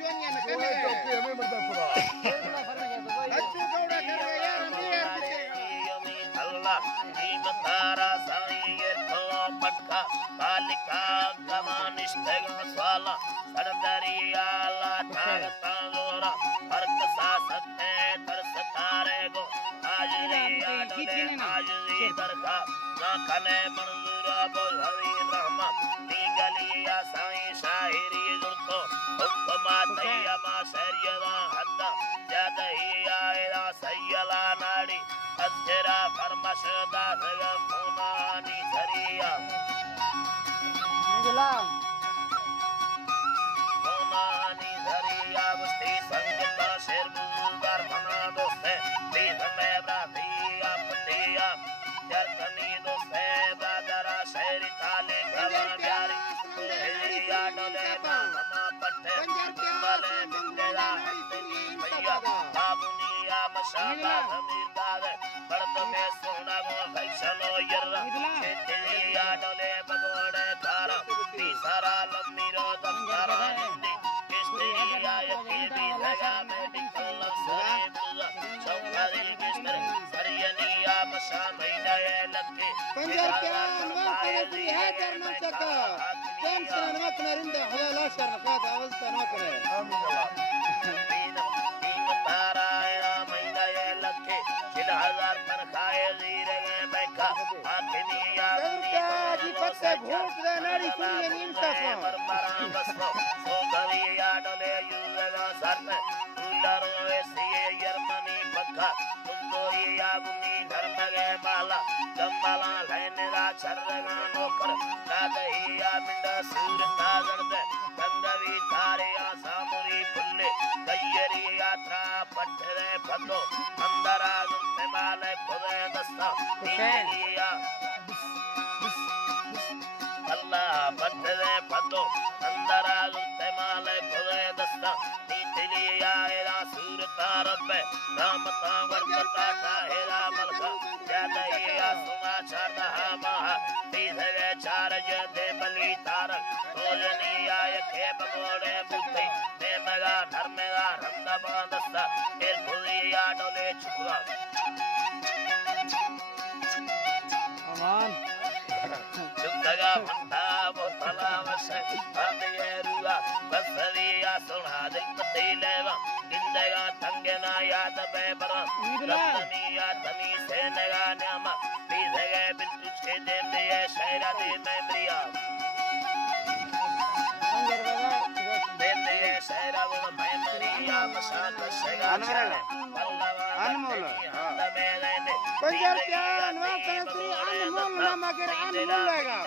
जोनिया न कर तो के हमें मत खुदा अच्छू गौड़ा कर गया यार अल्लाह नीम तारा साईर खलो पटका बालिका गमानिष्ठग स्वाला सरदरिया ला ठागता जोरा हरक सासते तरस तारे गो आजरिया डोले आजरी दरखा ना कने मंजूरा बोल हरी रहमा नी गलिया साई शाहिरी जुर्तो हुक्मा तैयमा शरियदा हद्दा जदहिया इला सयला नाड़ी अजरा फरमशदा रगा फुनानी सरिया गुलाम फुनानी सरिया बुस्ती संगता शेर बुलगार मना दोस्ते ती हमें ब्राधिया पटिया जरकनी दोस्ते ब्रादरा शेरी ताले गवा प्यारी तुझिया डोले मामा पट्टे मले बिंदेला भैया बाबुनिया मशाला हमीर दावे बड़द में सोना गो भैसलो यर्रा शेतिया डोले बगोड़े थारा तीसरा लम्मीरो दफ्तरा निंदी किस्तिया यकीनी लगा में बिकल सरे बुला चौकारी किस्तर सरियनिया मशा महीना ये लक्के पंजर प्यान वंकनत्री है जर्मन चका टेंशन मत नरिंदे हला शरफात आवाज तनकरे तीन तारा महीना ये लक्के 6000 तनखाए जीरे में बैठा आखिनिया जी पत्ते भूत दे नारी सुनिए इंसाफ मरमरा बसो सो गलिया डोले युगा सरत उलरो एसिए यरमनी बखा तुमको या गुनी घर मगे माला जम्बाला लेने दा छरगा नौकर दादहिया बिंदा सूर तागड़ दे गंगवी तारे सामुरी फुल्ले गयरी यात्रा पठरे फतो अंदरा गुंते माले खुदे दस्ता इंडिया अल्लाह पठरे फतो अंदरा गुंते माले खुदे दस्ता नीतिलिया एरा सूर तारब रामता वर्गता टाहेरा मलका जदहिया सुना छाड़ा महा तीसरे चार्ज दे बली तारक रोजनिया के बगोड़े बुद्धि दे मगा धर्मेगा रंदा बादस्ता फिर खुदिया डोले छुआ अमान चुगगा फंटा वो तलावश आदे रुआ बसरिया सुना दिल पति लेवा गिंदेगा तंगना याद बेबरा रतनिया तनी से नगा न्यामा तीसरे बिल्कुल छे दे दे शहरा दे मेमरिया पंजर बाबा दे दे शहरा वो मेमरिया मशान शेगा अनमोल पंजर पंजर प्यान वंकनत्री अनमोल ना मगर अनमोल लगा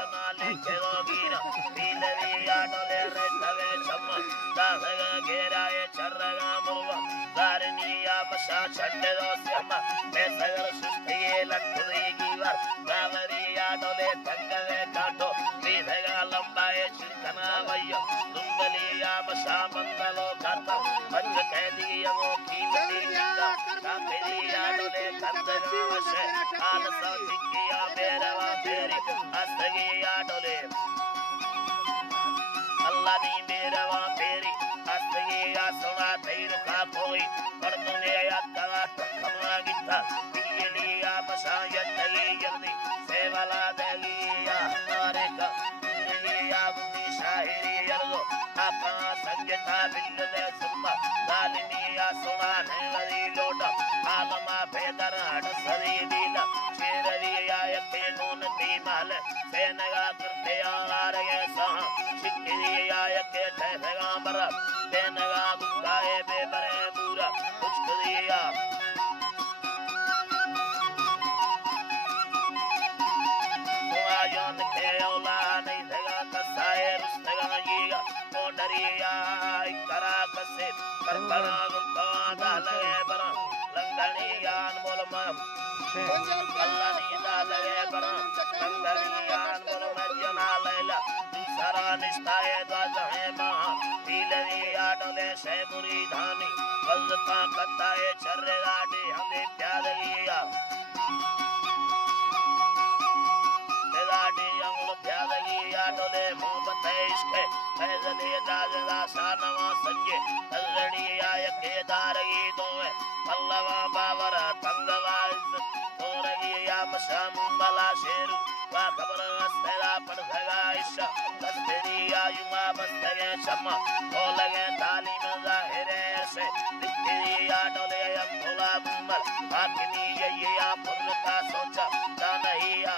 अल्लाह नी मेरा वहाँ फेरी अस्तिया सुना तेरू का कोई पर तूने यात्रा तकमा गिता पियलिया मशायत तली यर्दी सेवाला देलिया हमारे का दुनिया बुनी शाहिरी यर्दो आपा संजता बिल्ल दे सुम्मा जालिमिया सुना नेवरी लोटा आलमा फेदर हडसरी दीला शेररिया यके नून तीमाल सेनगा करते आर ये सहा शिक्रिया यके ठहगा बरा सेनगा बुकाए बेबरे पूरा कुछकरिया सुआयन के औला नहीं धगा कसाए रुस्तगा यीगा तो डरिया करा कसे करबला गुंता दाले बरा लंगड़ियान मोलमम अल्लाह नी दाले बरा लंगड़ियान मोलमम जना लैला सारा निष्ठाए द्वाजहे महा पीलरी आडले शेमुरी धानी वल्लपा कत्ताए छर्रे गाड़ी हमें प्यार लिया गाड़ी अंगुल प्यार लिया डोले मुंह बतेश के फैजले दाजदा शानवा संजे कलड़ी आय केदार ये दोए पल्लवा बावर तंगवा तोरगी या मशाम मला शेरू वा खबर अस्तेला पड़ भगाइश कस्तेरी आयुमा बस्तगे शम्मा हो लगे तालीम जाहिरे से दिखती या डोले अब्दुल्ला बुमर हाकिमी ये या पुरता सोचा ता नहीं या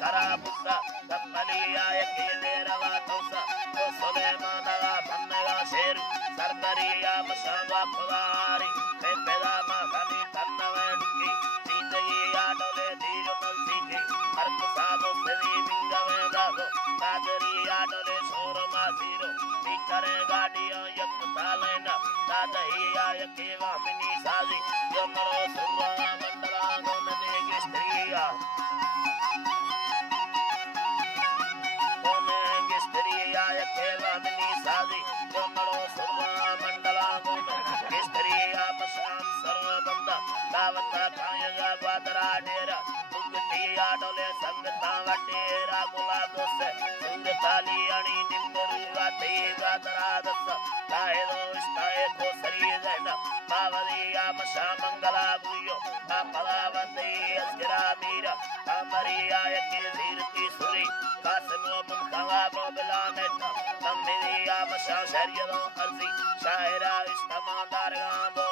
खराब उसका तब बलिया के देरवा तोसा तो सुलेमानवा बनगा शेर सरदरिया मशावा खुदारी ते पेदा माखनी तन्नवे डुकी जिंदगी याडोले धीर नलसी की हर कुसादो सदी बिंगवे दागो कादरी याडोले सोर मासीरो बिकरे गाड़ियों यक तालेना दादही आय के वामिनी साजी जो मरो सुरवा मंडला गो नदेगी स्त्रिया दावता थायगा बादरा डेरा दुगतिया डोले संगता वटेरा गुला दोसे सुंदताली अणी निंदरुगा तेगा दरादस काहे दो इस्ताए को सरी देना मावदिया मशा मंगला बुयो कापला वंदे अस्गिरा मीरा कामरिया के जीरती सुरी कासमो मन खवा बो बिला नेता तमिदिया मशा शरियदो अर्जी शायरा इस्तमा दारगा बो